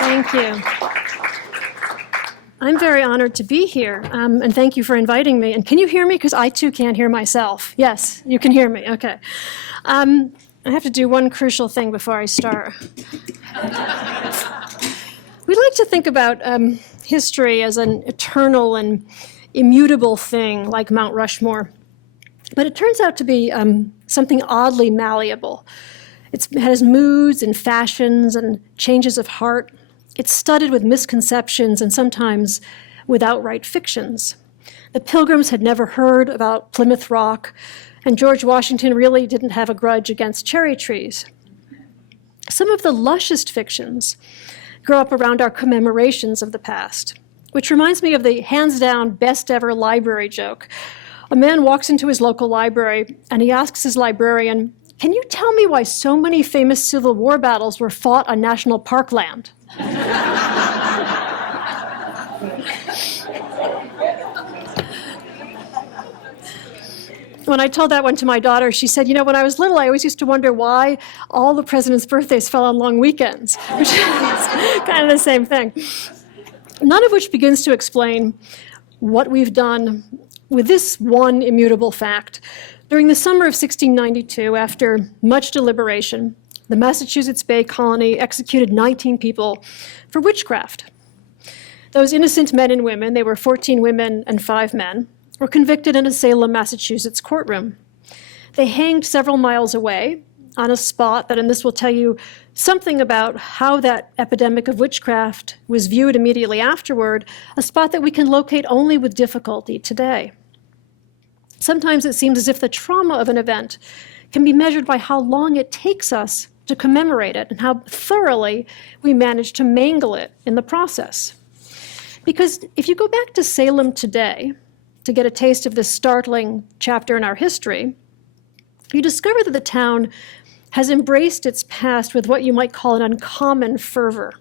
Thank you. I'm very honored to be here, and thank you for inviting me. And can you hear me? Because I, too, can't hear myself. Yes, you can hear me. Okay. I have to do one crucial thing before I start. We like to think about history as an eternal and immutable thing, like Mount Rushmore. But it turns out to be something oddly malleable. It has moods and fashions and changes of heart. It's studded with misconceptions and sometimes with outright fictions. The Pilgrims had never heard about Plymouth Rock, and George Washington really didn't have a grudge against cherry trees. Some of the lushest fictions grow up around our commemorations of the past, which reminds me of the hands-down best ever library joke. A man walks into his local library and he asks his librarian, "Can you tell me why so many famous Civil War battles were fought on national park land?" When I told that one to my daughter, she said, when I was little, I always used to wonder why all the presidents' birthdays fell on long weekends, which is kind of the same thing. None of which begins to explain what we've done with this one immutable fact. During the summer of 1692, after much deliberation, the Massachusetts Bay Colony executed 19 people for witchcraft. Those innocent men and women, they were 14 women and 5 men, were convicted in a Salem, Massachusetts courtroom. They hanged several miles away on a spot that, and this will tell you something about how that epidemic of witchcraft was viewed immediately afterward, a spot that we can locate only with difficulty today. Sometimes it seems as if the trauma of an event can be measured by how long it takes us to commemorate it and how thoroughly we manage to mangle it in the process. Because if you go back to Salem today to get a taste of this startling chapter in our history, you discover that the town has embraced its past with what you might call an uncommon fervor.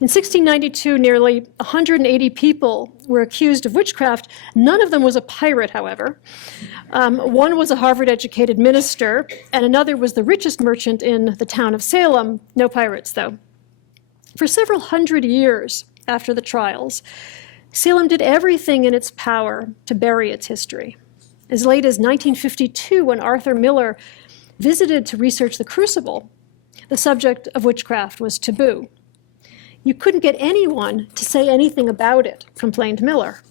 In 1692, nearly 180 people were accused of witchcraft. None of them was a pirate, however. One was a Harvard-educated minister, and another was the richest merchant in the town of Salem. No pirates, though. For several hundred years after the trials, Salem did everything in its power to bury its history. As late as 1952, when Arthur Miller visited to research the crucible, the subject of witchcraft was taboo. You couldn't get anyone to say anything about it, complained Miller.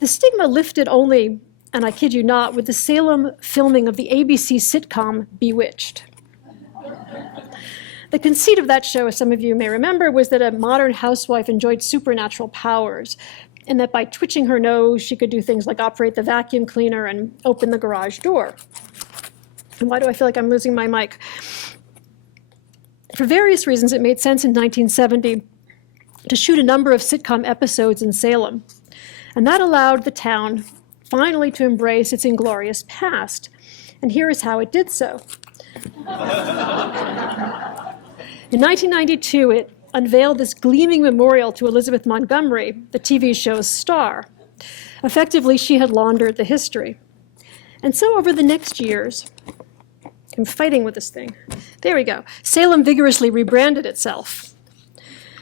The stigma lifted only, and I kid you not, with the Salem filming of the ABC sitcom Bewitched. The conceit of that show, as some of you may remember, was that a modern housewife enjoyed supernatural powers, and that by twitching her nose, she could do things like operate the vacuum cleaner and open the garage door. And why do I feel like I'm losing my mic? For various reasons, it made sense in 1970 to shoot a number of sitcom episodes in Salem, and that allowed the town finally to embrace its inglorious past. And here is how it did so. In 1992, it unveiled this gleaming memorial to Elizabeth Montgomery, the TV show's star. Effectively, she had laundered the history. And so over the next years, I'm fighting with this thing. There we go. Salem vigorously rebranded itself.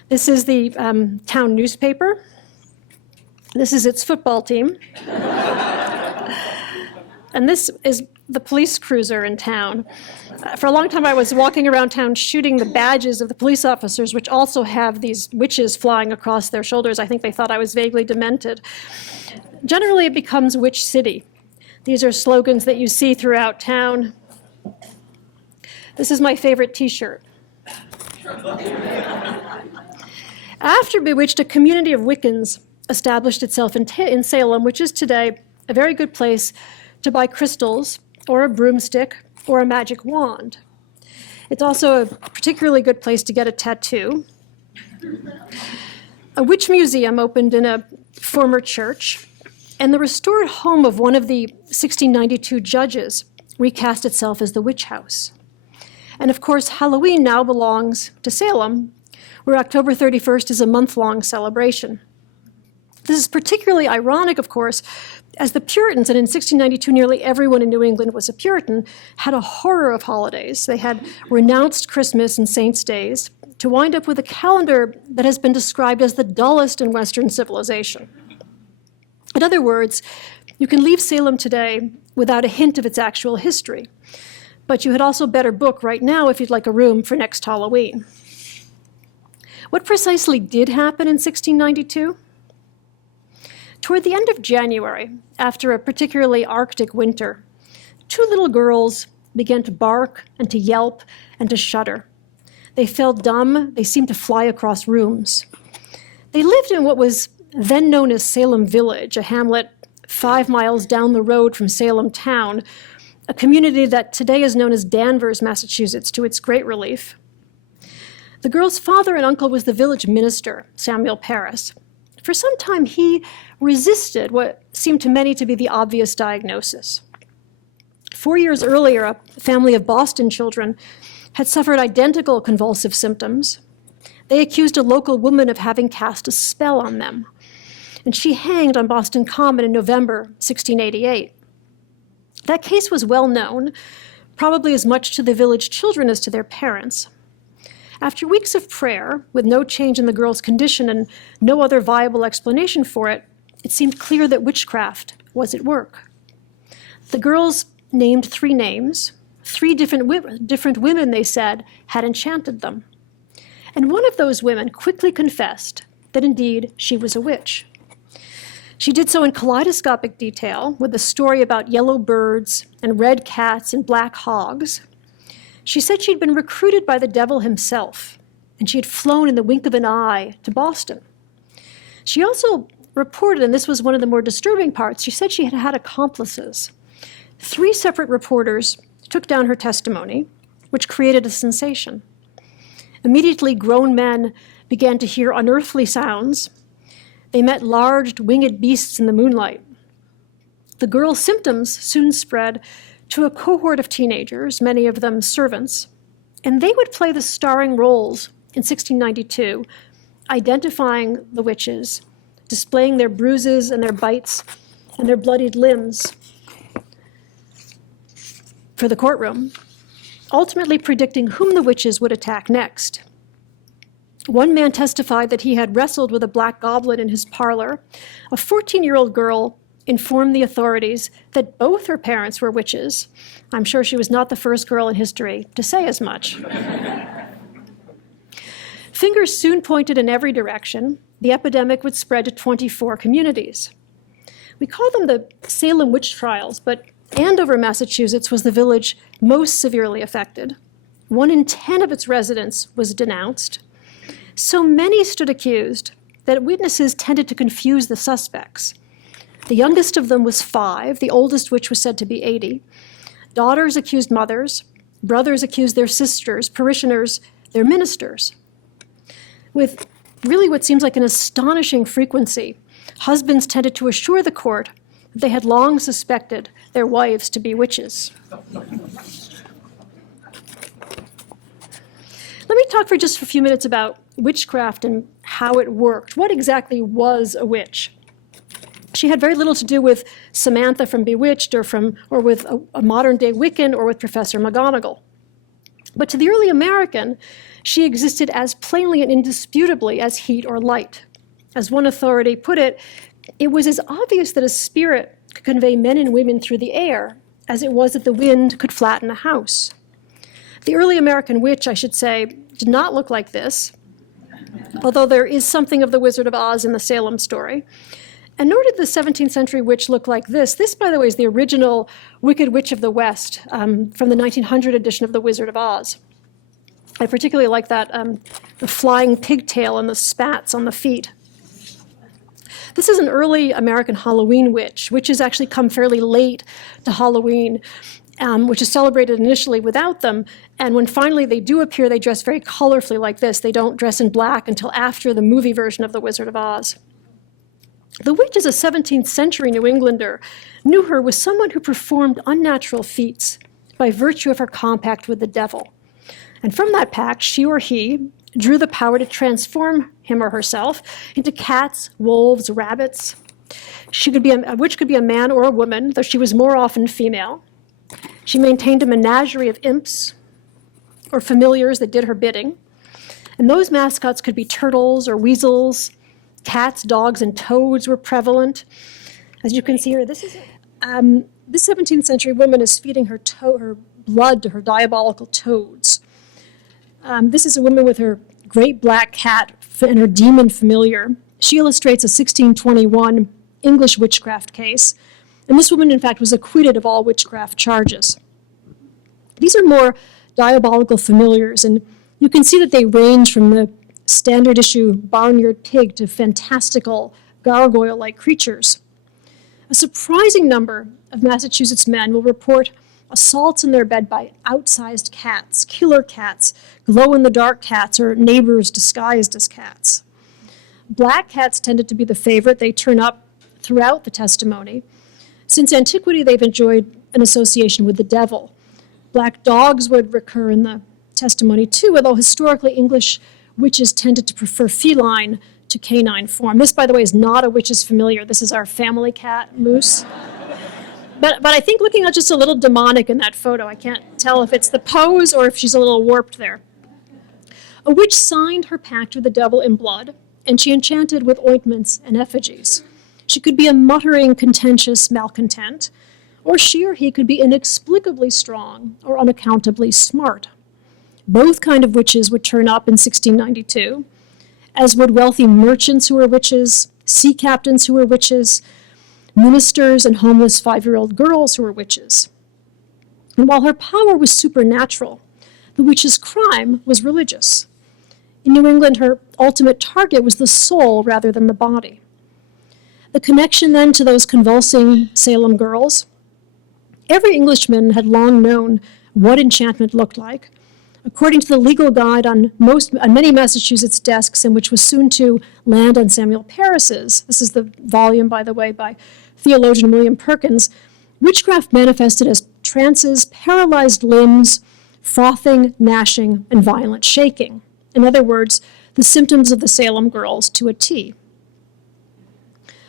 This is the town newspaper. This is its football team. And this is the police cruiser in town. For a long time, I was walking around town shooting the badges of the police officers, which also have these witches flying across their shoulders. I think they thought I was vaguely demented. Generally, it becomes Witch City. These are slogans that you see throughout town. This is my favorite T-shirt. After Bewitched, a community of Wiccans established itself in Salem, which is today a very good place to buy crystals or a broomstick or a magic wand. It's also a particularly good place to get a tattoo. A witch museum opened in a former church, and the restored home of one of the 1692 judges recast itself as the witch house. And of course, Halloween now belongs to Salem, where October 31st is a month-long celebration. This is particularly ironic, of course, as the Puritans, and in 1692 nearly everyone in New England was a Puritan, had a horror of holidays. They had renounced Christmas and Saints' days to wind up with a calendar that has been described as the dullest in Western civilization. In other words, you can leave Salem today without a hint of its actual history, but you had also better book right now if you'd like a room for next Halloween. What precisely did happen in 1692? Toward the end of January, after a particularly Arctic winter, two little girls began to bark and to yelp and to shudder. They felt dumb. They seemed to fly across rooms. They lived in what was then known as Salem Village, a hamlet 5 miles down the road from Salem town, a community that today is known as Danvers, Massachusetts, to its great relief. The girl's father and uncle was the village minister, Samuel Paris. For some time, he resisted what seemed to many to be the obvious diagnosis. 4 years earlier, a family of Boston children had suffered identical convulsive symptoms. They accused a local woman of having cast a spell on them, and she hanged on Boston Common in November 1688. That case was well known, probably as much to the village children as to their parents. After weeks of prayer, with no change in the girl's condition and no other viable explanation for it, it seemed clear that witchcraft was at work. The girls named 3 names. 3 different women, they said, had enchanted them. And one of those women quickly confessed that indeed she was a witch. She did so in kaleidoscopic detail, with a story about yellow birds and red cats and black hogs. She said she'd been recruited by the devil himself, and she had flown in the wink of an eye to Boston. She also reported, and this was one of the more disturbing parts, she said she had had accomplices. 3 separate reporters took down her testimony, which created a sensation. Immediately, grown men began to hear unearthly sounds. They met large winged beasts in the moonlight. The girl's symptoms soon spread to a cohort of teenagers, many of them servants, and they would play the starring roles in 1692, identifying the witches, displaying their bruises and their bites and their bloodied limbs for the courtroom, ultimately predicting whom the witches would attack next. One man testified that he had wrestled with a black goblin in his parlor. A 14-year-old girl informed the authorities that both her parents were witches. I'm sure she was not the first girl in history to say as much. Fingers soon pointed in every direction. The epidemic would spread to 24 communities. We call them the Salem witch trials, but Andover, Massachusetts was the village most severely affected. 1 in 10 of its residents was denounced. So many stood accused that witnesses tended to confuse the suspects. The youngest of them was 5, the oldest witch was said to be 80. Daughters accused mothers, brothers accused their sisters, parishioners their ministers. With really what seems like an astonishing frequency, husbands tended to assure the court that they had long suspected their wives to be witches. Let me talk for just a few minutes about witchcraft and how it worked. What exactly was a witch? She had very little to do with Samantha from Bewitched or with a modern-day Wiccan or with Professor McGonagall. But to the early American, she existed as plainly and indisputably as heat or light. As one authority put it, it was as obvious that a spirit could convey men and women through the air as it was that the wind could flatten a house. The early American witch, I should say, did not look like this, although there is something of the Wizard of Oz in the Salem story. And nor did the 17th century witch look like this. This, by the way, is the original Wicked Witch of the West from the 1900 edition of The Wizard of Oz. I particularly like that, the flying pigtail and the spats on the feet. This is an early American Halloween witch. Witches actually come fairly late to Halloween, which is celebrated initially without them. And when finally they do appear, they dress very colorfully like this. They don't dress in black until after the movie version of The Wizard of Oz. The witch, as a 17th century New Englander, knew her was someone who performed unnatural feats by virtue of her compact with the devil. And from that pact, she or he drew the power to transform him or herself into cats, wolves, rabbits, A witch could be a man or a woman, though she was more often female. She maintained a menagerie of imps or familiars that did her bidding. And those mascots could be turtles or weasels. Cats, dogs, and toads were prevalent. As you can see here, this 17th century woman is feeding her blood to her diabolical toads. This is a woman with her great black cat and her demon familiar. She illustrates a 1621 English witchcraft case, and this woman, in fact, was acquitted of all witchcraft charges. These are more diabolical familiars, and you can see that they range from the standard issue barnyard pig to fantastical gargoyle-like creatures. A surprising number of Massachusetts men will report assaults in their bed by outsized cats, killer cats, glow-in-the-dark cats, or neighbors disguised as cats. Black cats tended to be the favorite. They turn up throughout the testimony. Since antiquity, they've enjoyed an association with the devil. Black dogs would recur in the testimony too, although historically English witches tended to prefer feline to canine form. This, by the way, is not a witch's familiar. This is our family cat, Moose. But I think looking at just a little demonic in that photo, I can't tell if it's the pose or if she's a little warped there. A witch signed her pact with the devil in blood, and she enchanted with ointments and effigies. She could be a muttering, contentious malcontent, or she or he could be inexplicably strong or unaccountably smart. Both kind of witches would turn up in 1692, as would wealthy merchants who were witches, sea captains who were witches, ministers and homeless 5-year-old girls who were witches. And while her power was supernatural, the witch's crime was religious. In New England, her ultimate target was the soul rather than the body. The connection then to those convulsing Salem girls. Every Englishman had long known what enchantment looked like. According to the legal guide on many Massachusetts desks, and which was soon to land on Samuel Parris's, this is the volume, by the way, by theologian William Perkins, witchcraft manifested as trances, paralyzed limbs, frothing, gnashing, and violent shaking. In other words, the symptoms of the Salem girls to a T.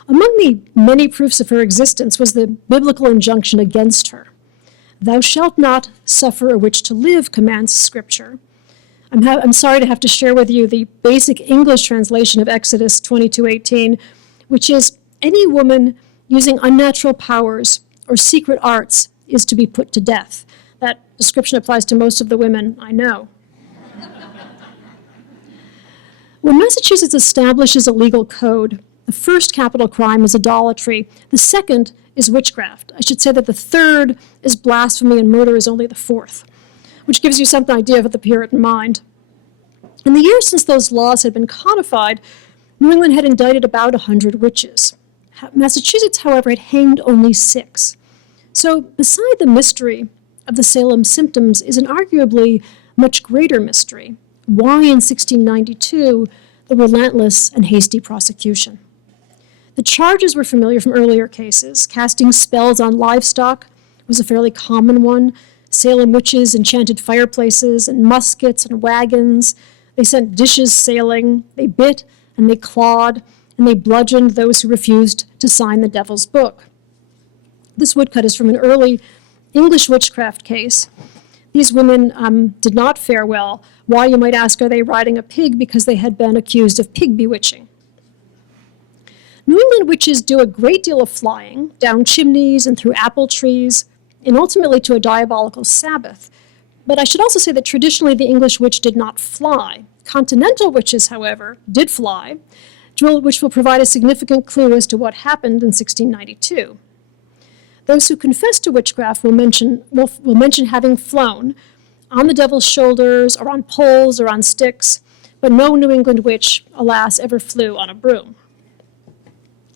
Among the many proofs of her existence was the biblical injunction against her. "Thou shalt not suffer a witch to live," commands Scripture. I'm sorry to have to share with you the basic English translation of Exodus 22:18, which is, "Any woman using unnatural powers or secret arts is to be put to death." That description applies to most of the women I know. When Massachusetts establishes a legal code, the first capital crime is idolatry. The second is witchcraft. I should say that the third is blasphemy, and murder is only the fourth, which gives you some idea of the Puritan mind. In the years since those laws had been codified, New England had indicted about 100 witches. Massachusetts, however, had hanged only 6. So beside the mystery of the Salem symptoms is an arguably much greater mystery. Why in 1692 the relentless and hasty prosecution? The charges were familiar from earlier cases. Casting spells on livestock was a fairly common one. Salem witches enchanted fireplaces and muskets and wagons. They sent dishes sailing. They bit and they clawed, and they bludgeoned those who refused to sign the devil's book. This woodcut is from an early English witchcraft case. These women did not fare well. Why, you might ask, are they riding a pig? Because they had been accused of pig bewitching. New England witches do a great deal of flying, down chimneys and through apple trees, and ultimately to a diabolical Sabbath. But I should also say that traditionally the English witch did not fly. Continental witches, however, did fly, which will provide a significant clue as to what happened in 1692. Those who confess to witchcraft will mention having flown on the devil's shoulders or on poles or on sticks, but no New England witch, alas, ever flew on a broom.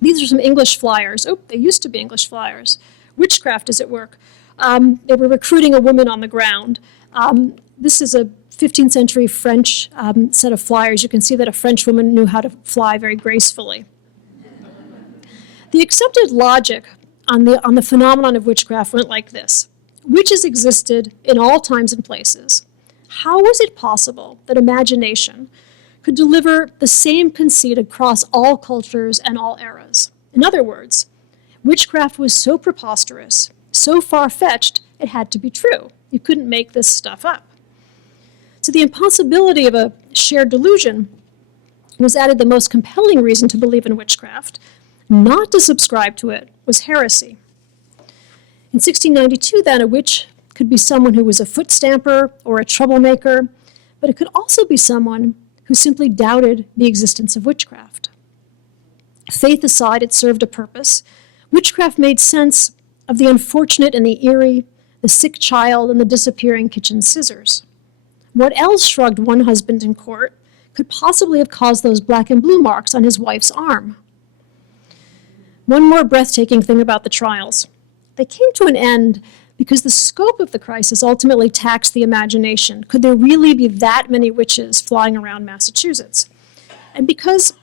These are some English flyers. Oh, they used to be English flyers. Witchcraft is at work. They were recruiting a woman on the ground. This is a 15th century French set of flyers. You can see that a French woman knew how to fly very gracefully. The accepted logic on the phenomenon of witchcraft went like this. Witches existed in all times and places. How was it possible that imagination could deliver the same conceit across all cultures and all eras? In other words, witchcraft was so preposterous, so far-fetched, it had to be true. You couldn't make this stuff up. To the impossibility of a shared delusion was added the most compelling reason to believe in witchcraft. Not to subscribe to it was heresy. In 1692, then, a witch could be someone who was a foot stamper or a troublemaker, but it could also be someone who simply doubted the existence of witchcraft. Faith aside, it served a purpose. Witchcraft made sense of the unfortunate and the eerie, the sick child and the disappearing kitchen scissors. What else, shrugged one husband in court, could possibly have caused those black and blue marks on his wife's arm? One more breathtaking thing about the trials. They came to an end because the scope of the crisis ultimately taxed the imagination. Could there really be that many witches flying around Massachusetts? And because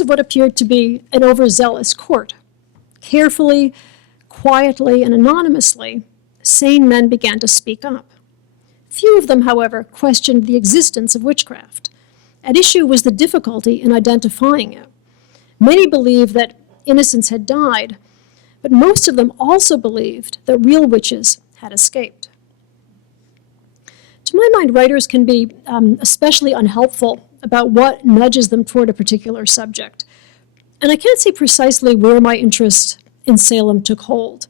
of what appeared to be an overzealous court, carefully, quietly, and anonymously, sane men began to speak up. Few of them, however, questioned the existence of witchcraft. At issue was the difficulty in identifying it. Many believed that innocents had died, but most of them also believed that real witches had escaped. To my mind, writers can be especially unhelpful about what nudges them toward a particular subject. And I can't say precisely where my interest in Salem took hold.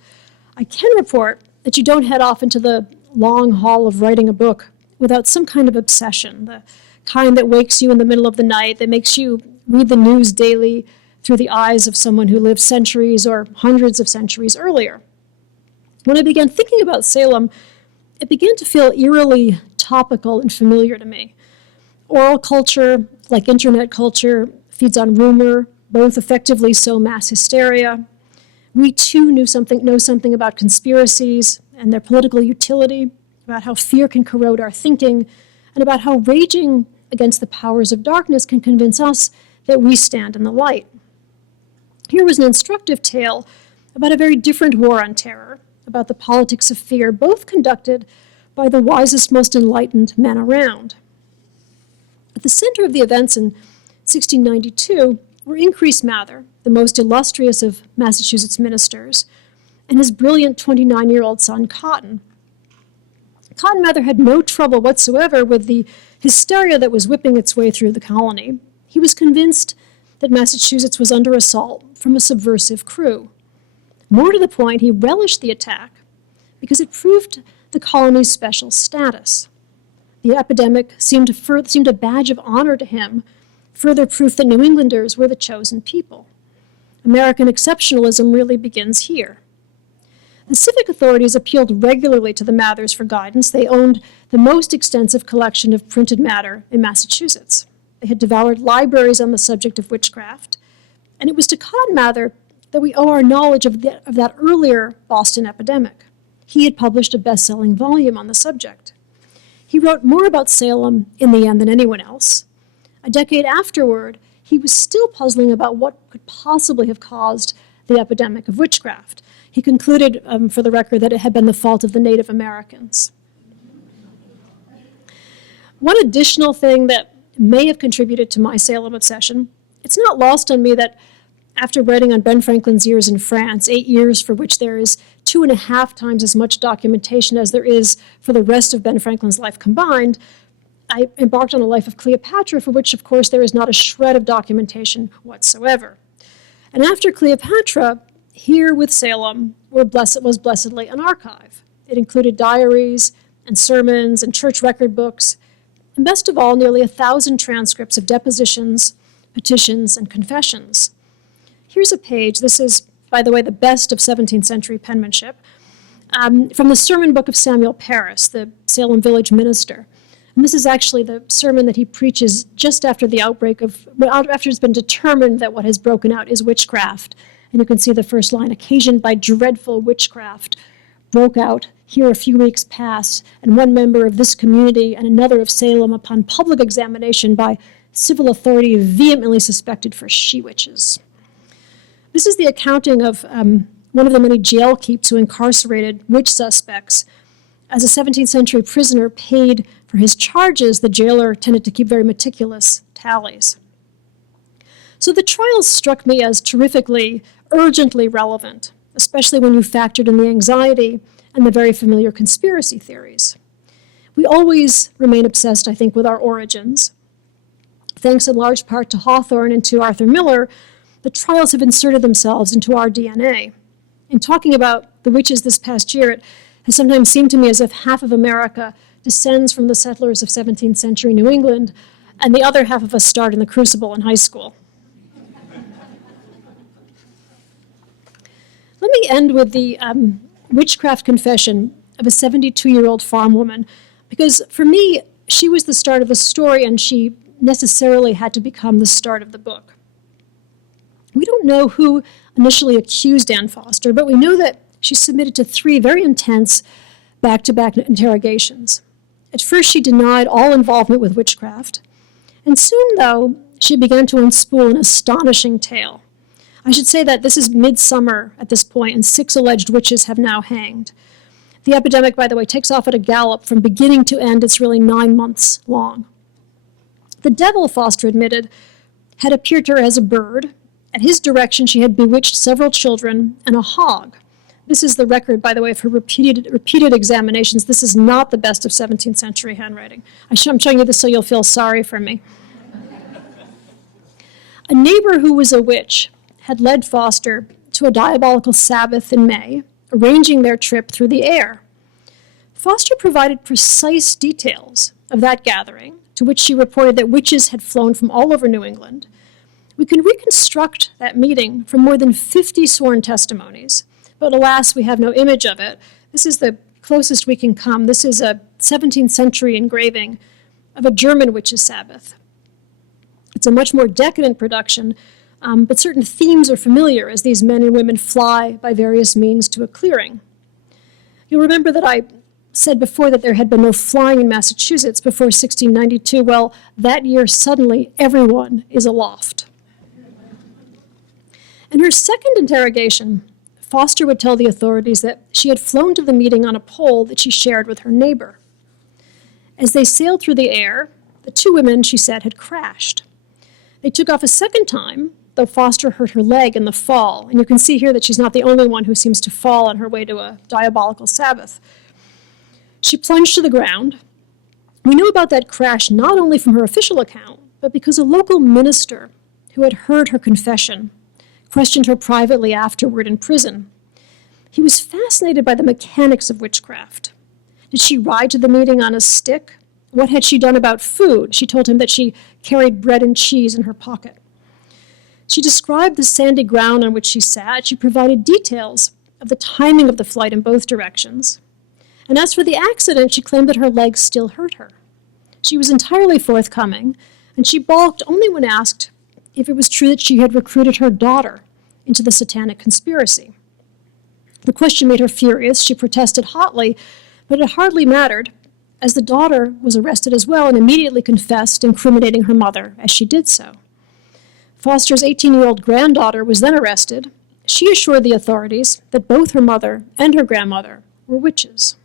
I can report that you don't head off into the long haul of writing a book without some kind of obsession, the kind that wakes you in the middle of the night, that makes you read the news daily through the eyes of someone who lived centuries or hundreds of centuries earlier. When I began thinking about Salem, it began to feel eerily topical and familiar to me. Oral culture, like internet culture, feeds on rumor, both effectively sow mass hysteria. We too know something about conspiracies and their political utility, about how fear can corrode our thinking, and about how raging against the powers of darkness can convince us that we stand in the light. Here was an instructive tale about a very different war on terror, about the politics of fear, both conducted by the wisest, most enlightened men around. At the center of the events in 1692 were Increase Mather, the most illustrious of Massachusetts ministers, and his brilliant 29-year-old son, Cotton. Cotton Mather had no trouble whatsoever with the hysteria that was whipping its way through the colony. He was convinced that Massachusetts was under assault from a subversive crew. More to the point, he relished the attack because it proved the colony's special status. The epidemic seemed a badge of honor to him, further proof that New Englanders were the chosen people. American exceptionalism really begins here. The civic authorities appealed regularly to the Mathers for guidance. They owned the most extensive collection of printed matter in Massachusetts. They had devoured libraries on the subject of witchcraft, and it was to Cotton Mather that we owe our knowledge of that earlier Boston epidemic. He had published a best-selling volume on the subject. He wrote more about Salem in the end than anyone else. A decade afterward, he was still puzzling about what could possibly have caused the epidemic of witchcraft. He concluded, for the record, that it had been the fault of the Native Americans. One additional thing that may have contributed to my Salem obsession, it's not lost on me that after writing on Ben Franklin's years in France, 8 years for which there is 2.5 times as much documentation as there is for the rest of Ben Franklin's life combined, I embarked on a life of Cleopatra, for which, of course, there is not a shred of documentation whatsoever. And after Cleopatra, here with Salem was blessedly an archive. It included diaries and sermons and church record books, and best of all, nearly 1,000 transcripts of depositions, petitions, and confessions. Here's a page. This is, by the way, the best of 17th century penmanship, from the sermon book of Samuel Parris, the Salem village minister. And this is actually the sermon that he preaches just after the outbreak after it's been determined that what has broken out is witchcraft. And you can see the first line, occasioned by dreadful witchcraft, broke out here a few weeks past, and one member of this community and another of Salem, upon public examination by civil authority, vehemently suspected for she-witches. This is the accounting of one of the many jail keeps who incarcerated witch suspects. As a 17th century prisoner paid for his charges, the jailer tended to keep very meticulous tallies. So the trials struck me as terrifically, urgently relevant, especially when you factored in the anxiety and the very familiar conspiracy theories. We always remain obsessed, I think, with our origins. Thanks in large part to Hawthorne and to Arthur Miller, the trials have inserted themselves into our DNA. In talking about the witches this past year, it has sometimes seemed to me as if half of America descends from the settlers of 17th century New England, and the other half of us starred in the Crucible in high school. Let me end with the witchcraft confession of a 72-year-old farm woman, because for me, she was the start of the story, and she necessarily had to become the start of the book. We don't know who initially accused Anne Foster, but we know that she submitted to 3 very intense back-to-back interrogations. At first, she denied all involvement with witchcraft, and soon, though, she began to unspool an astonishing tale. I should say that this is midsummer at this point, and 6 alleged witches have now hanged. The epidemic, by the way, takes off at a gallop. From beginning to end, it's really 9 months long. The devil, Foster admitted, had appeared to her as a bird. At his direction, she had bewitched several children and a hog. This is the record, by the way, of her repeated examinations. This is not the best of 17th century handwriting. I'm showing you this so you'll feel sorry for me. A neighbor who was a witch had led Foster to a diabolical Sabbath in May, arranging their trip through the air. Foster provided precise details of that gathering, to which she reported that witches had flown from all over New England. We can reconstruct that meeting from more than 50 sworn testimonies, but alas, we have no image of it. This is the closest we can come. This is a 17th century engraving of a German witch's Sabbath. It's a much more decadent production, but certain themes are familiar as these men and women fly by various means to a clearing. You'll remember that I said before that there had been no flying in Massachusetts before 1692. Well, that year suddenly everyone is aloft. In her second interrogation, Foster would tell the authorities that she had flown to the meeting on a pole that she shared with her neighbor. As they sailed through the air, the 2 women, she said, had crashed. They took off a second time, though Foster hurt her leg in the fall. And you can see here that she's not the only one who seems to fall on her way to a diabolical Sabbath. She plunged to the ground. We know about that crash not only from her official account, but because a local minister who had heard her confession questioned her privately afterward in prison. He was fascinated by the mechanics of witchcraft. Did she ride to the meeting on a stick? What had she done about food? She told him that she carried bread and cheese in her pocket. She described the sandy ground on which she sat. She provided details of the timing of the flight in both directions. And as for the accident, she claimed that her legs still hurt her. She was entirely forthcoming, and she balked only when asked if it was true that she had recruited her daughter into the satanic conspiracy. The question made her furious. She protested hotly, but it hardly mattered, as the daughter was arrested as well and immediately confessed, incriminating her mother as she did so. Foster's 18-year-old granddaughter was then arrested. She assured the authorities that both her mother and her grandmother were witches.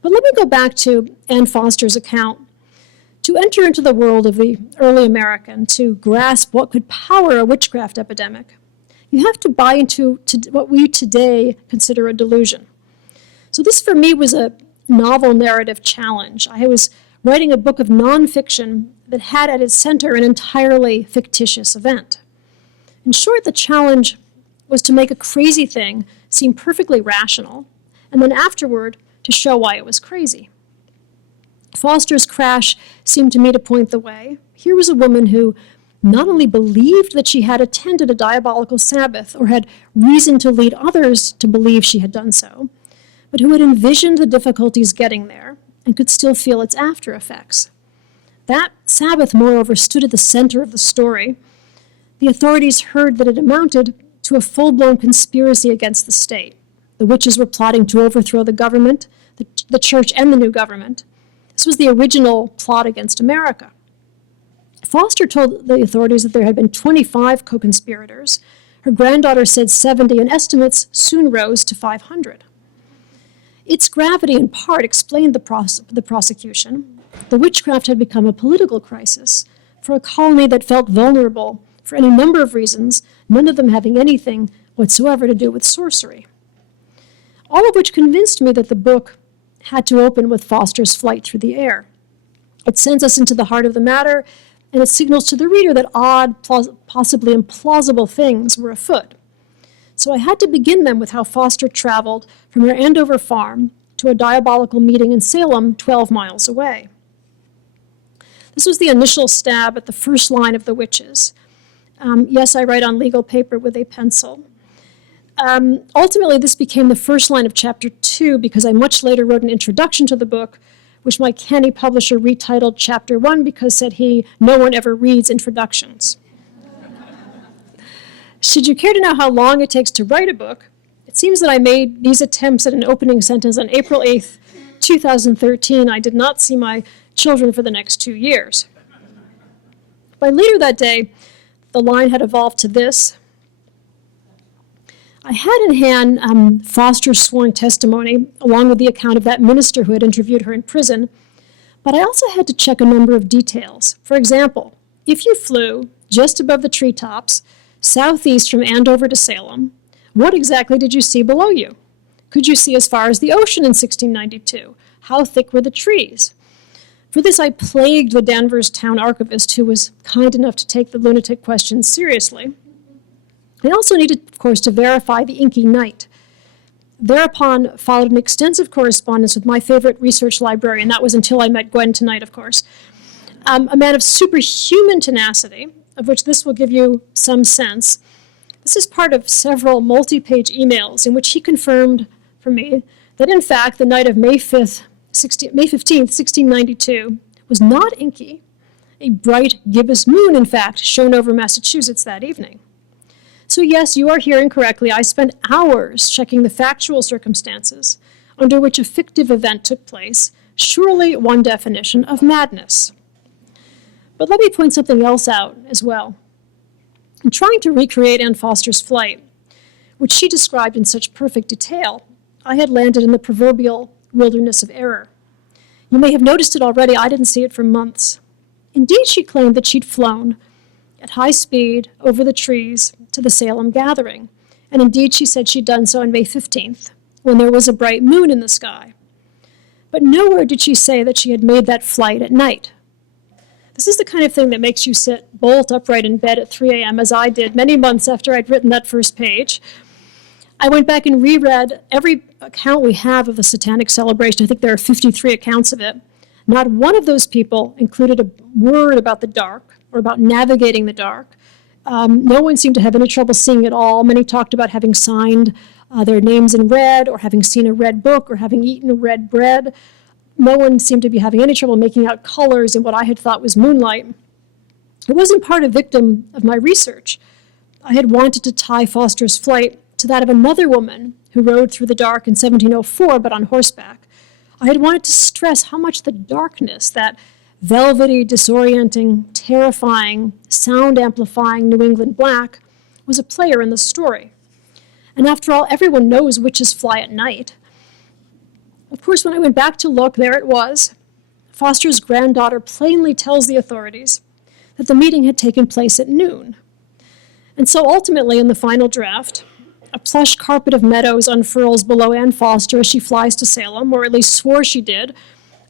But let me go back to Anne Foster's account. To enter into the world of the early American, to grasp what could power a witchcraft epidemic, you have to buy into what we today consider a delusion. So this, for me, was a novel narrative challenge. I was writing a book of nonfiction that had at its center an entirely fictitious event. In short, the challenge was to make a crazy thing seem perfectly rational, and then afterward to show why it was crazy. Foster's crash seemed to me to point the way. Here was a woman who not only believed that she had attended a diabolical Sabbath or had reason to lead others to believe she had done so, but who had envisioned the difficulties getting there and could still feel its after effects. That Sabbath, moreover, stood at the center of the story. The authorities heard that it amounted to a full-blown conspiracy against the state. The witches were plotting to overthrow the government, the church, and the new government. This was the original plot against America. Foster told the authorities that there had been 25 co-conspirators. Her granddaughter said 70, and estimates soon rose to 500. Its gravity, in part, explained the prosecution. The witchcraft had become a political crisis for a colony that felt vulnerable for any number of reasons, none of them having anything whatsoever to do with sorcery. All of which convinced me that the book had to open with Foster's flight through the air. It sends us into the heart of the matter, and it signals to the reader that odd, possibly implausible things were afoot. So I had to begin them with how Foster traveled from her Andover farm to a diabolical meeting in Salem 12 miles away. This was the initial stab at the first line of The Witches. Yes, I write on legal paper with a pencil. Ultimately, this became the first line of chapter 2 because I much later wrote an introduction to the book, which my canny publisher retitled chapter 1 because, said he, no one ever reads introductions. Should you care to know how long it takes to write a book, it seems that I made these attempts at an opening sentence on April 8th, 2013. I did not see my children for the next 2 years. By later that day, the line had evolved to this. I had in hand Foster's sworn testimony, along with the account of that minister who had interviewed her in prison, but I also had to check a number of details. For example, if you flew just above the treetops, southeast from Andover to Salem, what exactly did you see below you? Could you see as far as the ocean in 1692? How thick were the trees? For this, I plagued the Danvers town archivist, who was kind enough to take the lunatic questions seriously. I also needed, of course, to verify the inky night. Thereupon followed an extensive correspondence with my favorite research librarian. That was until I met Gwen tonight, of course. A man of superhuman tenacity, of which this will give you some sense. This is part of several multi-page emails in which he confirmed for me that, in fact, the night of May 15th, 1692, was not inky. A bright gibbous moon, in fact, shone over Massachusetts that evening. So yes, you are hearing correctly. I spent hours checking the factual circumstances under which a fictive event took place, surely one definition of madness. But let me point something else out as well. In trying to recreate Anne Foster's flight, which she described in such perfect detail, I had landed in the proverbial wilderness of error. You may have noticed it already. I didn't see it for months. Indeed, she claimed that she'd flown at high speed over the trees to the Salem gathering. And indeed, she said she'd done so on May 15th, when there was a bright moon in the sky. But nowhere did she say that she had made that flight at night. This is the kind of thing that makes you sit bolt upright in bed at 3 a.m., as I did many months after I'd written that first page. I went back and reread every account we have of the Satanic celebration. I think there are 53 accounts of it. Not one of those people included a word about the dark or about navigating the dark. No one seemed to have any trouble seeing it all. Many talked about having signed their names in red, or having seen a red book, or having eaten red bread. No one seemed to be having any trouble making out colors in what I had thought was moonlight. I wasn't part of victim of my research. I had wanted to tie Foster's flight to that of another woman who rode through the dark in 1704, but on horseback. I had wanted to stress how much the darkness, that velvety, disorienting, terrifying, sound-amplifying New England black, was a player in the story. And after all, everyone knows witches fly at night. Of course, when I went back to look, there it was. Foster's granddaughter plainly tells the authorities that the meeting had taken place at noon. And so ultimately, in the final draft, a plush carpet of meadows unfurls below Anne Foster as she flies to Salem, or at least swore she did,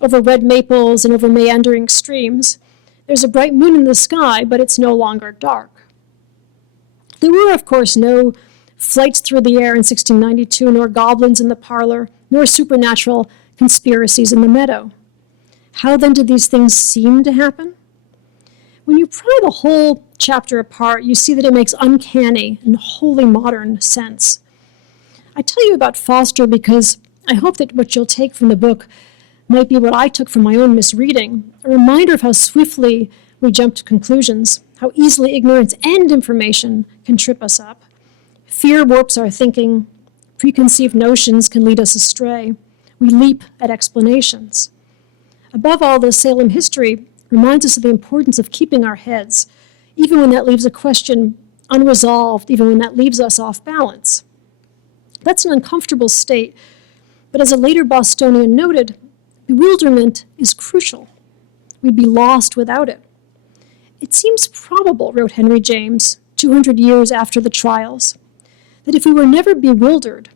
over red maples and over meandering streams. There's a bright moon in the sky, but it's no longer dark. There were, of course, no flights through the air in 1692, nor goblins in the parlor, nor supernatural conspiracies in the meadow. How then did these things seem to happen? When you pry the whole chapter apart, you see that it makes uncanny and wholly modern sense. I tell you about Foster because I hope that what you'll take from the book might be what I took from my own misreading, a reminder of how swiftly we jump to conclusions, how easily ignorance and information can trip us up. Fear warps our thinking. Preconceived notions can lead us astray. We leap at explanations. Above all, the Salem history reminds us of the importance of keeping our heads, even when that leaves a question unresolved, even when that leaves us off balance. That's an uncomfortable state, but as a later Bostonian noted, bewilderment is crucial. We'd be lost without it. It seems probable, wrote Henry James, 200 years after the trials, that if we were never bewildered,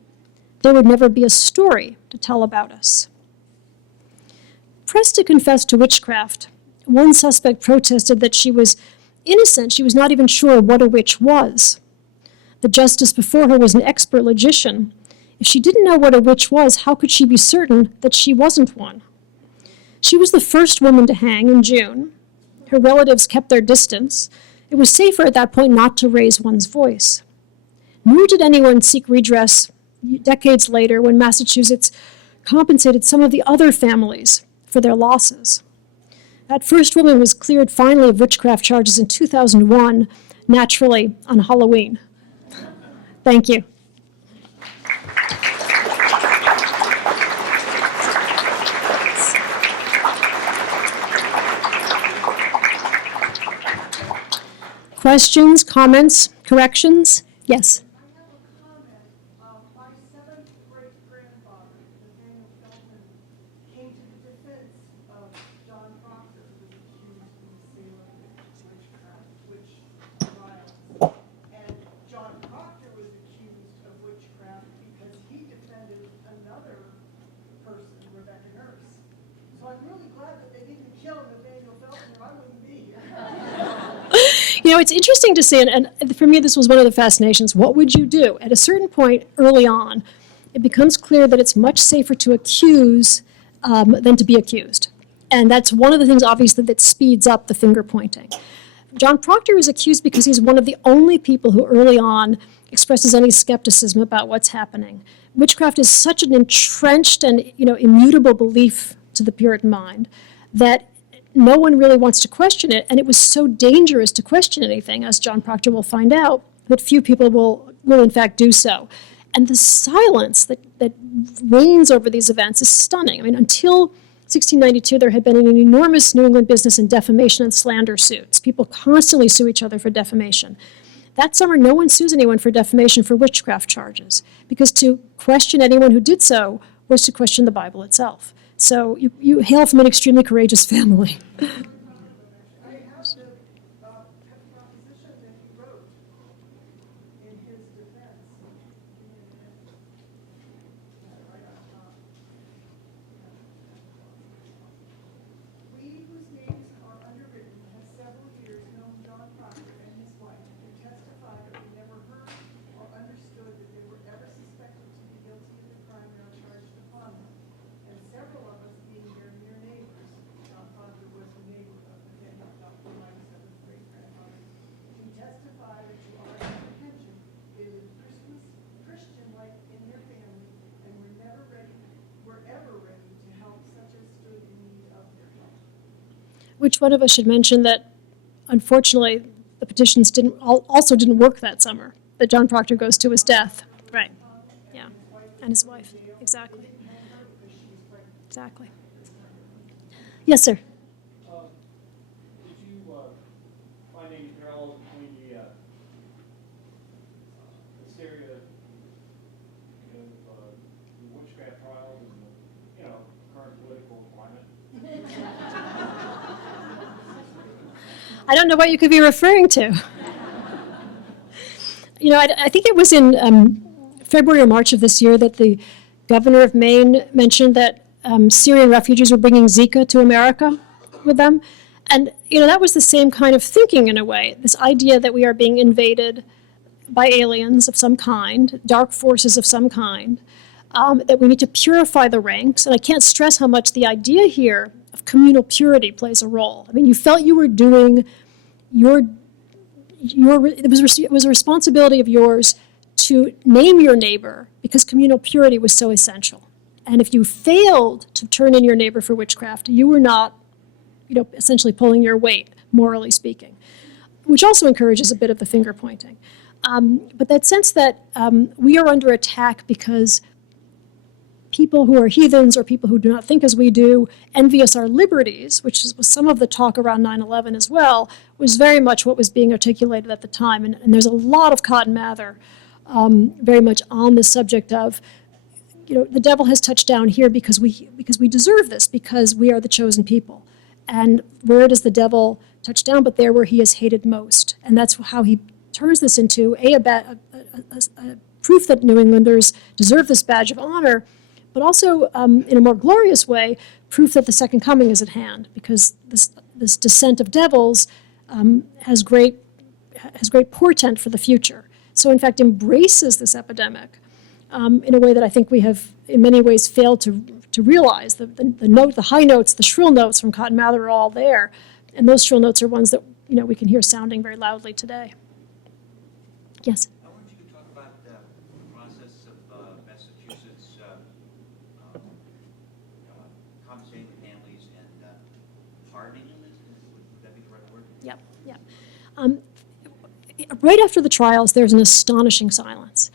there would never be a story to tell about us. Pressed to confess to witchcraft, one suspect protested that she was innocent. She was not even sure what a witch was. The justice before her was an expert logician. If she didn't know what a witch was, how could she be certain that she wasn't one? She was the first woman to hang in June. Her relatives kept their distance. It was safer at that point not to raise one's voice. Nor did anyone seek redress decades later when Massachusetts compensated some of the other families for their losses. That first woman was cleared finally of witchcraft charges in 2001, naturally on Halloween. Thank you. Questions, comments, corrections? Yes. You know, it's interesting to see, and for me this was one of the fascinations, what would you do? At a certain point early on, it becomes clear that it's much safer to accuse than to be accused. And that's one of the things, obviously, that speeds up the finger pointing. John Proctor is accused because he's one of the only people who early on expresses any skepticism about what's happening. Witchcraft is such an entrenched and immutable belief to the Puritan mind that no one really wants to question it, and it was so dangerous to question anything, as John Proctor will find out, that few people will in fact do so. And the silence that reigns over these events is stunning. I mean, until 1692, there had been an enormous New England business in defamation and slander suits. People constantly sue each other for defamation. That summer, no one sues anyone for defamation for witchcraft charges, because to question anyone who did so was to question the Bible itself. So you hail from an extremely courageous family. I have the proposition that he wrote in his defense. We, whose names are underwritten, have several years known John Proctor and his wife, who testify that we never heard or understood that they were ever suspected to be guilty of the crime now charged upon them. And several of us being their near neighbors, John Proctor was a neighbor of Nathaniel Dr. my seventh great-grandfather, can testify that to our apprehension, they lived Christian-like in their family, and were ever ready to help such as stood in need of their help. Which one of us should mention that, unfortunately, the petitions also didn't work that summer, that John Proctor goes to his death. Right. Yeah. And his wife. Exactly. Exactly. Yes, sir. Did you find any parallels between the hysteria, the witchcraft trials and the, current political climate? I don't know what you could be referring to. I think it was in February or March of this year that the governor of Maine mentioned that Syrian refugees were bringing Zika to America with them. And, that was the same kind of thinking in a way, this idea that we are being invaded by aliens of some kind, dark forces of some kind, that we need to purify the ranks. And I can't stress how much the idea here of communal purity plays a role. I mean, you felt you were doing it was a responsibility of yours to name your neighbor because communal purity was so essential. And if you failed to turn in your neighbor for witchcraft, you were not, essentially pulling your weight, morally speaking, which also encourages a bit of the finger pointing. But that sense that we are under attack because people who are heathens or people who do not think as we do envy us our liberties, which was some of the talk around 9/11 as well, was very much what was being articulated at the time. And there's a lot of Cotton Mather very much on the subject of, the devil has touched down here because we deserve this, because we are the chosen people. And where does the devil touch down? But there where he is hated most. And that's how he turns this into a proof that New Englanders deserve this badge of honor, but also, in a more glorious way, proof that the second coming is at hand, because this descent of devils has great portent for the future. So, in fact, embraces this epidemic in a way that I think we have, in many ways, failed to realize. The high notes, the shrill notes from Cotton Mather are all there, and those shrill notes are ones that we can hear sounding very loudly today. Yes. I wanted you to talk about the process of Massachusetts compensating the families and pardoning them. Would that be the right word? Yep. Right after the trials, there's an astonishing silence.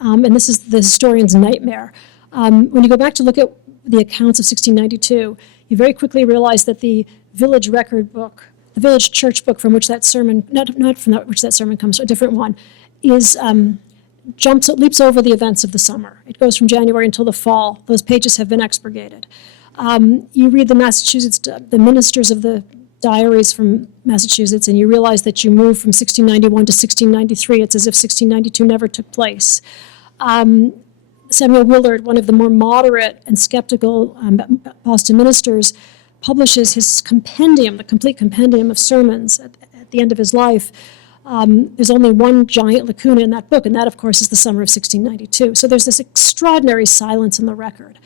And this is the historian's nightmare. When you go back to look at the accounts of 1692, you very quickly realize that the village record book, the village church book from which that sermon, not from which that sermon comes, a different one, leaps over the events of the summer. It goes from January until the fall. Those pages have been expurgated. You read the ministers of the diaries from Massachusetts, and you realize that you move from 1691 to 1693. It's as if 1692 never took place. Samuel Willard, one of the more moderate and skeptical Boston ministers, publishes his compendium, the complete compendium of sermons at the end of his life. There's only one giant lacuna in that book, and that, of course, is the summer of 1692. So there's this extraordinary silence in the record.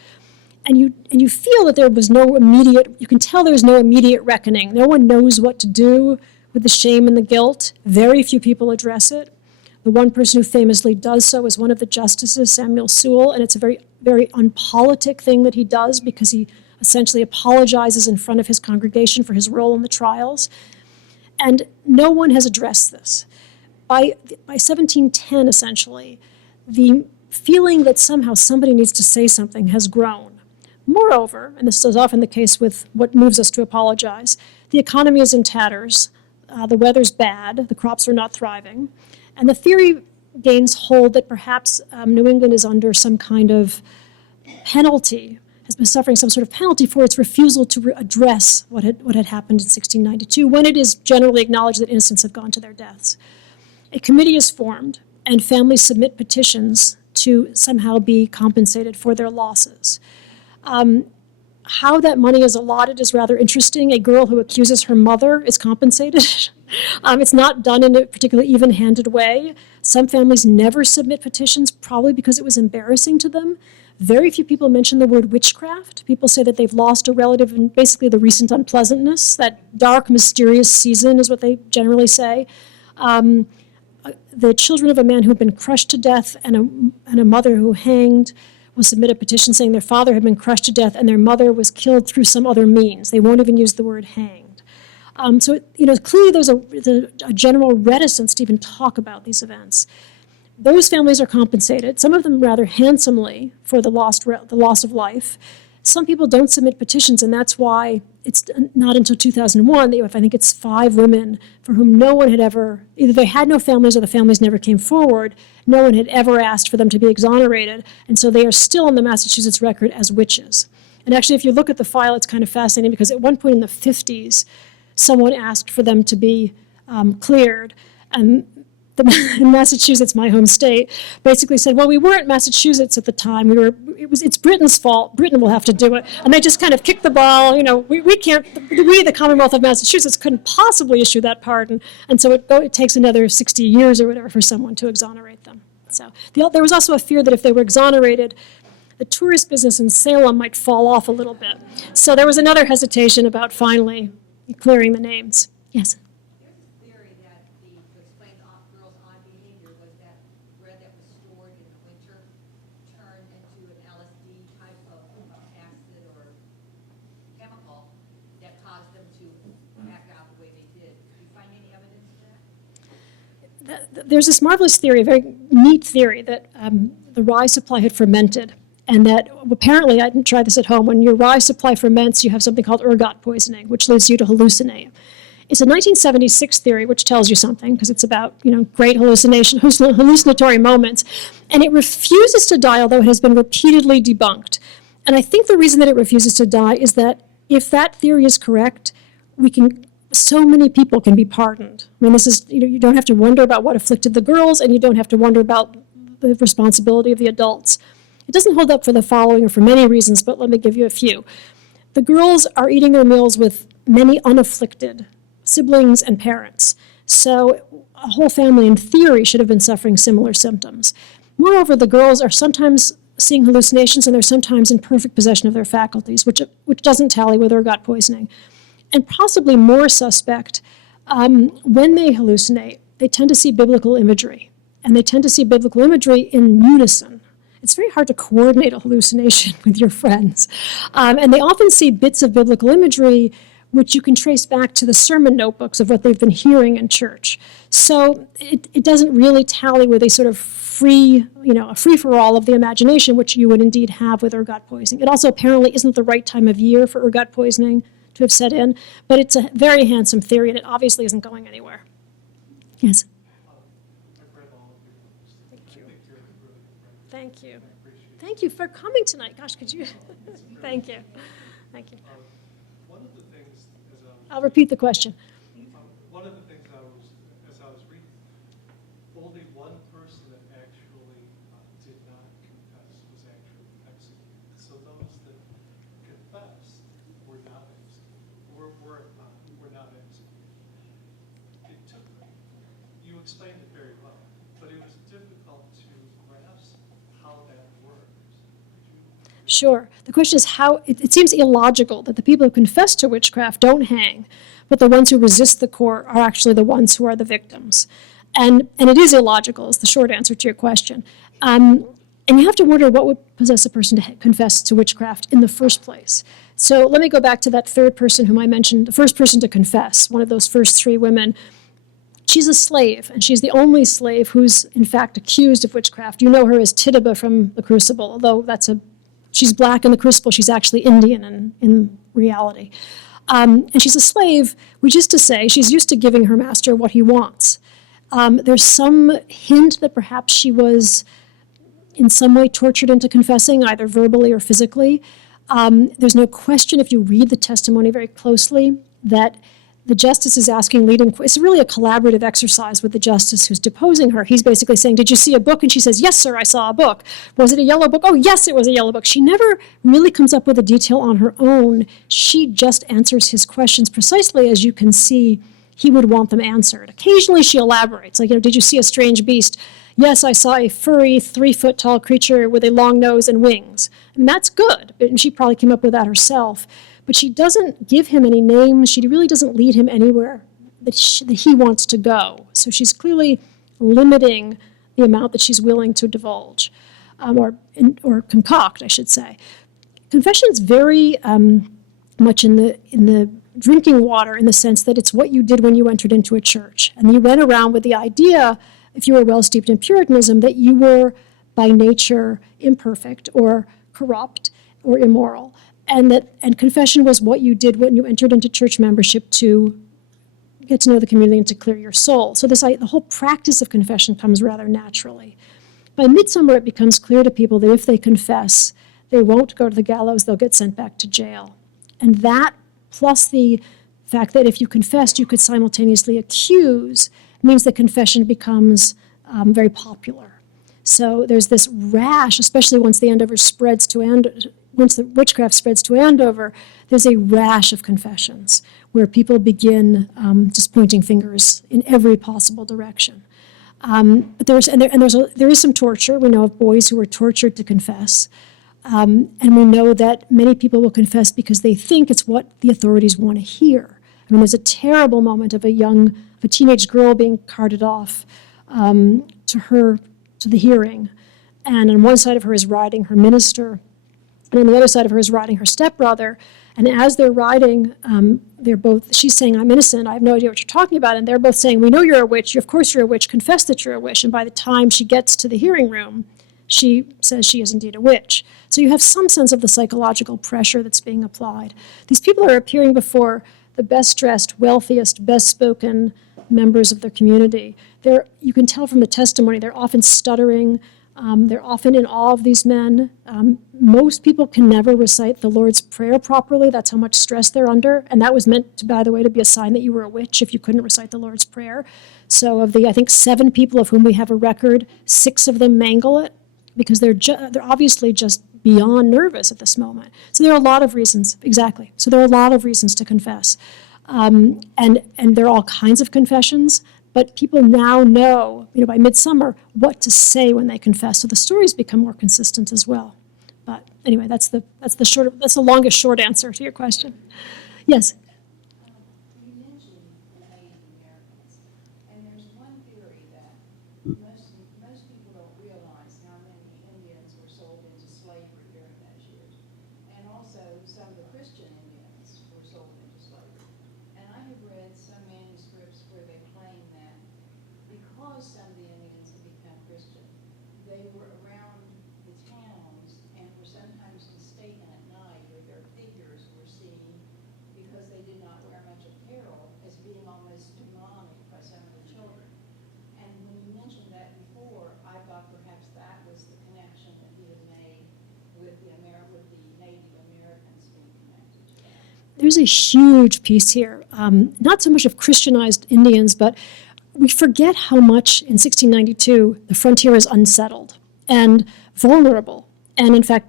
And you feel that there was no immediate, you can tell there was no immediate reckoning. No one knows what to do with the shame and the guilt. Very few people address it. The one person who famously does so is one of the justices, Samuel Sewell, and it's a very, very unpolitic thing that he does because he essentially apologizes in front of his congregation for his role in the trials. And no one has addressed this. By 1710, essentially, the feeling that somehow somebody needs to say something has grown. Moreover, and this is often the case with what moves us to apologize, the economy is in tatters, the weather's bad, the crops are not thriving, and the theory gains hold that perhaps New England is under some kind of penalty, has been suffering some sort of penalty for its refusal to address what had happened in 1692, when it is generally acknowledged that innocents have gone to their deaths. A committee is formed, and families submit petitions to somehow be compensated for their losses. How that money is allotted is rather interesting. A girl who accuses her mother is compensated. It's not done in a particularly even-handed way. Some families never submit petitions, probably because it was embarrassing to them. Very few people mention the word witchcraft. People say that they've lost a relative in basically the recent unpleasantness. That dark, mysterious season is what they generally say. The children of a man who had been crushed to death and a mother who hanged will submit a petition saying their father had been crushed to death and their mother was killed through some other means. They won't even use the word hanged. So clearly there's a general reticence to even talk about these events. Those families are compensated, some of them rather handsomely, for the loss of life. Some people don't submit petitions, and that's why it's not until 2001 that I think it's 5 women for whom no one had ever, either they had no families or the families never came forward, no one had ever asked for them to be exonerated, and so they are still on the Massachusetts record as witches. And actually, if you look at the file, it's kind of fascinating because at one point in the 50s, someone asked for them to be cleared, and in Massachusetts, my home state, basically said, well, we weren't Massachusetts at the time. It's Britain's fault. Britain will have to do it. And they just kind of kicked the ball. We can't, we, the Commonwealth of Massachusetts, couldn't possibly issue that pardon. And so it takes another 60 years or whatever for someone to exonerate them. So there was also a fear that if they were exonerated, the tourist business in Salem might fall off a little bit. So there was another hesitation about finally clearing the names. Yes? There's this marvelous theory, a very neat theory, that the rye supply had fermented, and that apparently, I didn't try this at home, when your rye supply ferments, you have something called ergot poisoning, which leads you to hallucinate. It's a 1976 theory, which tells you something, because it's about great hallucinatory moments, and it refuses to die, although it has been repeatedly debunked. And I think the reason that it refuses to die is that if that theory is correct, so many people can be pardoned. I mean, this is, you don't have to wonder about what afflicted the girls, and you don't have to wonder about the responsibility of the adults. It doesn't hold up for the following, or for many reasons, but let me give you a few. The girls are eating their meals with many unafflicted siblings and parents. So a whole family, in theory, should have been suffering similar symptoms. Moreover, the girls are sometimes seeing hallucinations, and they're sometimes in perfect possession of their faculties, which doesn't tally with ergot poisoning. And possibly more suspect, when they hallucinate, they tend to see biblical imagery. And they tend to see biblical imagery in unison. It's very hard to coordinate a hallucination with your friends. And they often see bits of biblical imagery which you can trace back to the sermon notebooks of what they've been hearing in church. So it doesn't really tally with a sort of a free-for-all of the imagination, which you would indeed have with ergot poisoning. It also apparently isn't the right time of year for ergot poisoning to have set in, but it's a very handsome theory, and it obviously isn't going anywhere. Yes? I've read all of your books. Thank you. I think you're a brilliant writer. Thank you. I appreciate it. Thank you for coming tonight. Gosh, could you? Thank you. Thank you. One of the things, I'll repeat the question. one of the things as I was reading, only one person that actually did not confess was actually executed. So those that confessed were not executed. Were not executed. It took, you explained it very well, but it was difficult to grasp how that works. Sure. The question is how, it seems illogical that the people who confess to witchcraft don't hang, but the ones who resist the court are actually the ones who are the victims. And it is illogical, is the short answer to your question. And you have to wonder what would possess a person to confess to witchcraft in the first place. So let me go back to that third person whom I mentioned, the first person to confess, one of those first three women. She's a slave, and she's the only slave who's, in fact, accused of witchcraft. You know her as Tituba from The Crucible, although she's black in The Crucible, she's actually Indian in reality. And she's a slave, which is to say she's used to giving her master what he wants. There's some hint that perhaps she was in some way tortured into confessing, either verbally or physically. There's no question, if you read the testimony very closely, that the justice is asking it's really a collaborative exercise with the justice who's deposing her. He's basically saying, did you see a book? And she says, yes, sir, I saw a book. Was it a yellow book? Oh, yes, it was a yellow book. She never really comes up with a detail on her own. She just answers his questions precisely as you can see he would want them answered. Occasionally she elaborates, like, did you see a strange beast? Yes, I saw a furry, 3-foot-tall creature with a long nose and wings. And that's good, and she probably came up with that herself. But she doesn't give him any names. She really doesn't lead him anywhere that he wants to go. So she's clearly limiting the amount that she's willing to divulge, or concoct, I should say. Confession is very much in the drinking water, in the sense that it's what you did when you entered into a church. And you went around with the idea, if you were well steeped in Puritanism, that you were by nature imperfect or corrupt or immoral. And confession was what you did when you entered into church membership to get to know the community and to clear your soul. So the whole practice of confession comes rather naturally. By midsummer, it becomes clear to people that if they confess, they won't go to the gallows, they'll get sent back to jail. And that, plus the fact that if you confessed, you could simultaneously accuse, means that confession becomes very popular. So there's this rash, especially once the witchcraft spreads to Andover, there's a rash of confessions where people begin just pointing fingers in every possible direction. But there is some torture. We know of boys who were tortured to confess. And we know that many people will confess because they think it's what the authorities want to hear. I mean, there's a terrible moment of a teenage girl being carted off to the hearing. And on one side of her is riding her minister, and on the other side of her is riding her stepbrother. And as they're riding, she's saying, I'm innocent, I have no idea what you're talking about. And they're both saying, we know you're a witch, of course you're a witch, confess that you're a witch. And by the time she gets to the hearing room, she says she is indeed a witch. So you have some sense of the psychological pressure that's being applied. These people are appearing before the best-dressed, wealthiest, best-spoken members of their community. You can tell from the testimony, they're often stuttering. They're often in awe of these men. Most people can never recite the Lord's Prayer properly. That's how much stress they're under. And that was meant, by the way, to be a sign that you were a witch if you couldn't recite the Lord's Prayer. So of the, I think, 7 people of whom we have a record, 6 of them mangle it because they're obviously just beyond nervous at this moment. So there are a lot of reasons, exactly. So there are a lot of reasons to confess. And there are all kinds of confessions. But people now know, by midsummer, what to say when they confess. So the stories become more consistent as well. But anyway, that's the longest short answer to your question. Yes. You mentioned the Native Americans, and there's one theory that most people don't realize how many Indians were sold into slavery during those years. And also, some of the Christian Indians were sold into slavery. And I have read some manuscripts where they claim that because some of the Indians had become Christian, they were around the towns and were sometimes mistaken at night where their figures were seen because they did not wear much apparel as being almost demonic by some of the children. And when you mentioned that before, I thought perhaps that was the connection that he had made with the Native Americans being connected to that. There's a huge piece here, not so much of Christianized Indians, but we forget how much in 1692 the frontier is unsettled and vulnerable. And in fact,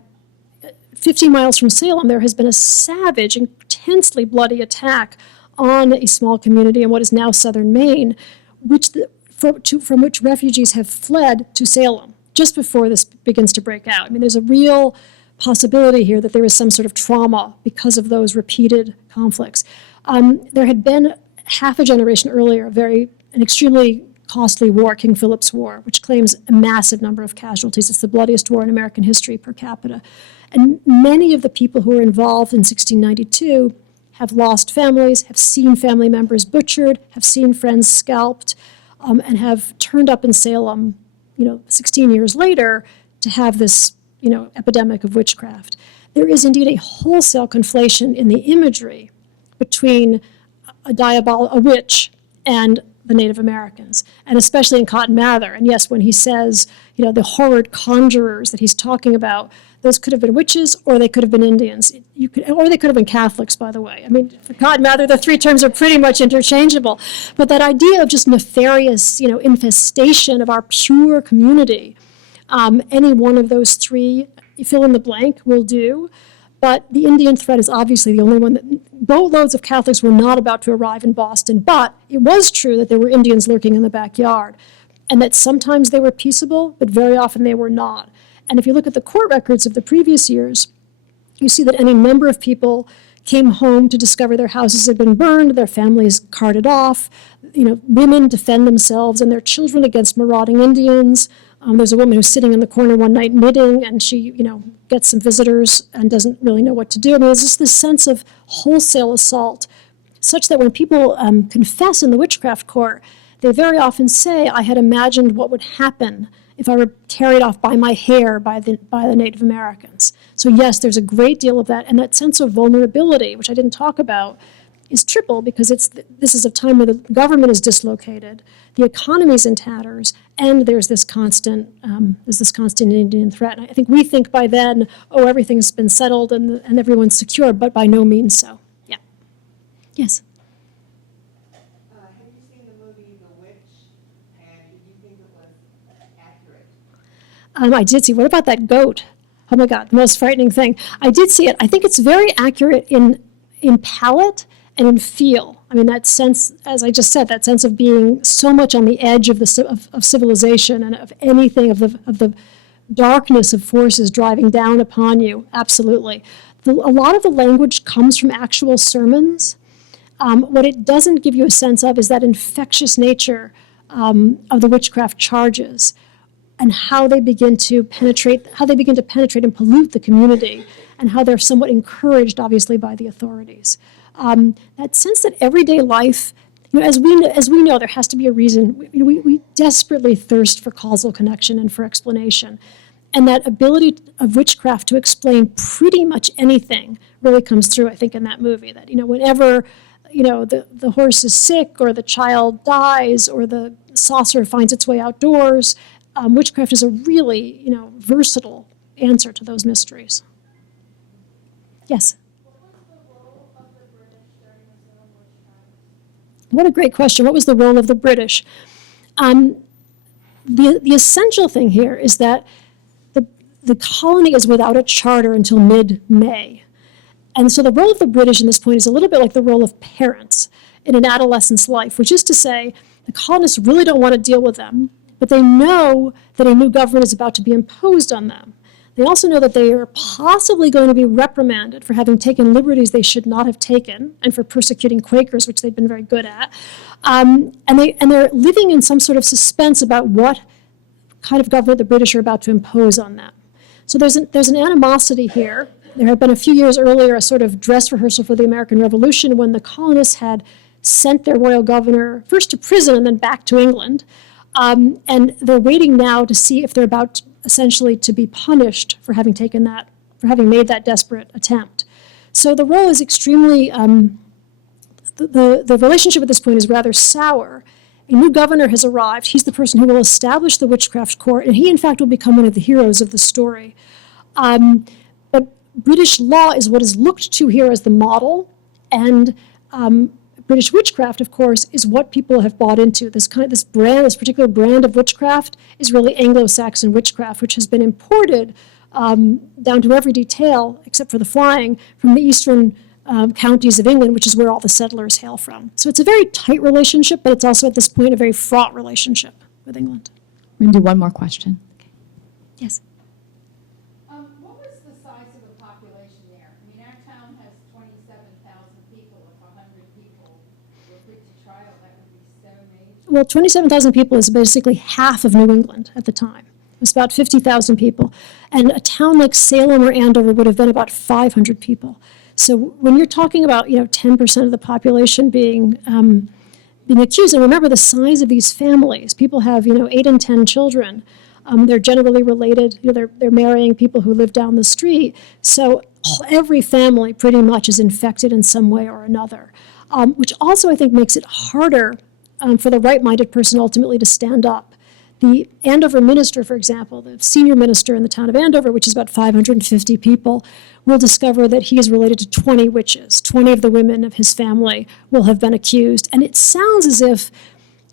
15 miles from Salem, there has been a savage, intensely bloody attack on a small community in what is now southern Maine, from which refugees have fled to Salem just before this begins to break out. I mean, there's a real possibility here that there is some sort of trauma because of those repeated conflicts. There had been half a generation earlier an extremely costly war, King Philip's War, which claims a massive number of casualties. It's the bloodiest war in American history per capita. And many of the people who were involved in 1692 have lost families, have seen family members butchered, have seen friends scalped, and have turned up in Salem, 16 years later to have this, epidemic of witchcraft. There is indeed a wholesale conflation in the imagery between a witch and the Native Americans, and especially in Cotton Mather. And yes, when he says, the horrid conjurers that he's talking about, those could have been witches, or they could have been Indians. Or they could have been Catholics, by the way. I mean, for Cotton Mather, the 3 terms are pretty much interchangeable. But that idea of just nefarious, infestation of our pure community, any one of those 3, fill in the blank, will do. But the Indian threat is obviously the only one that boatloads of Catholics were not about to arrive in Boston. But it was true that there were Indians lurking in the backyard, and that sometimes they were peaceable, but very often they were not. And if you look at the court records of the previous years, you see that any number of people came home to discover their houses had been burned, their families carted off, women defend themselves and their children against marauding Indians. There's a woman who's sitting in the corner one night knitting, and she, gets some visitors and doesn't really know what to do. I mean, there's just this sense of wholesale assault, such that when people confess in the witchcraft court, they very often say, I had imagined what would happen if I were carried off by my hair by the Native Americans. So yes, there's a great deal of that, and that sense of vulnerability, which I didn't talk about, is triple because this is a time where the government is dislocated, the economy is in tatters, and there's this constant Indian threat. And I think we think by then, everything's been settled and everyone's secure, but by no means so. Yeah. Yes. Have you seen the movie The Witch, and did you think it was accurate? I did see. What about that goat? Oh my God, the most frightening thing. I did see it. I think it's very accurate in palette and in feel. I mean, that sense, as I just said, that sense of being so much on the edge of civilization and of anything, of the darkness of forces driving down upon you. Absolutely. A lot of the language comes from actual sermons. What it doesn't give you a sense of is that infectious nature of the witchcraft charges, and how they begin to penetrate and pollute the community, and how they're somewhat encouraged, obviously, by the authorities. That sense that everyday life, as we know, there has to be a reason. We desperately thirst for causal connection and for explanation. And that ability of witchcraft to explain pretty much anything really comes through, I think, in that movie. That, whenever, the horse is sick, or the child dies, or the saucer finds its way outdoors, witchcraft is a really, versatile answer to those mysteries. Yes? What a great question. What was the role of the British? The essential thing here is that the colony is without a charter until mid-May. And so the role of the British in this point is a little bit like the role of parents in an adolescent's life, which is to say the colonists really don't want to deal with them, but they know that a new government is about to be imposed on them. They also know that they are possibly going to be reprimanded for having taken liberties they should not have taken and for persecuting Quakers, which they've been very good at. And they're living in some sort of suspense about what kind of government the British are about to impose on them. So there's an animosity here. There had been a few years earlier a sort of dress rehearsal for the American Revolution when the colonists had sent their royal governor first to prison and then back to England. And they're waiting now to see if they're about essentially to be punished for having made that desperate attempt. So the role is extremely, the relationship at this point is rather sour. A new governor has arrived. He's the person who will establish the witchcraft court, and he, in fact, will become one of the heroes of the story. But British law is what is looked to here as the model, and British witchcraft, of course, is what people have bought into. This particular brand of witchcraft is really Anglo-Saxon witchcraft, which has been imported down to every detail, except for the flying, from the eastern counties of England, which is where all the settlers hail from. So it's a very tight relationship, but it's also at this point a very fraught relationship with England. We're going to do one more question. Yes. What was the size of the population there? I mean, our town has 27,000 people. If 100 people were put to trial, that would be so major. Well, 27,000 people is basically half of New England at the time. It was about 50,000 people. And a town like Salem or Andover would have been about 500 people. So when you're talking about 10% of the population being accused, and remember the size of these families, people have 8 and 10 children. They're generally related. They're marrying people who live down the street. So every family pretty much is infected in some way or another, which also I think makes it harder for the right-minded person ultimately to stand up. The Andover minister, for example, the senior minister in the town of Andover, which is about 550 people, will discover that he is related to 20 witches. 20 of the women of his family will have been accused. And it sounds as if,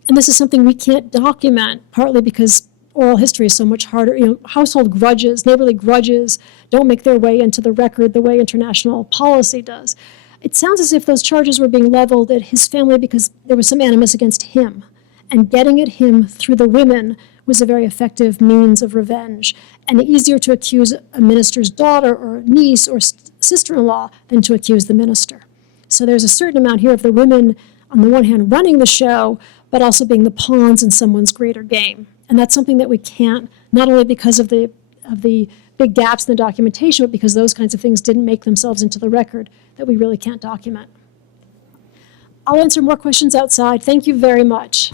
and this is something we can't document, partly because oral history is so much harder. Household grudges, neighborly grudges don't make their way into the record the way international policy does. It sounds as if those charges were being leveled at his family because there was some animus against him. And getting at him through the women was a very effective means of revenge. And easier to accuse a minister's daughter or niece or sister-in-law than to accuse the minister. So there's a certain amount here of the women, on the one hand, running the show, but also being the pawns in someone's greater game. And that's something that we can't, not only because of the big gaps in the documentation, but because those kinds of things didn't make themselves into the record, that we really can't document. I'll answer more questions outside. Thank you very much.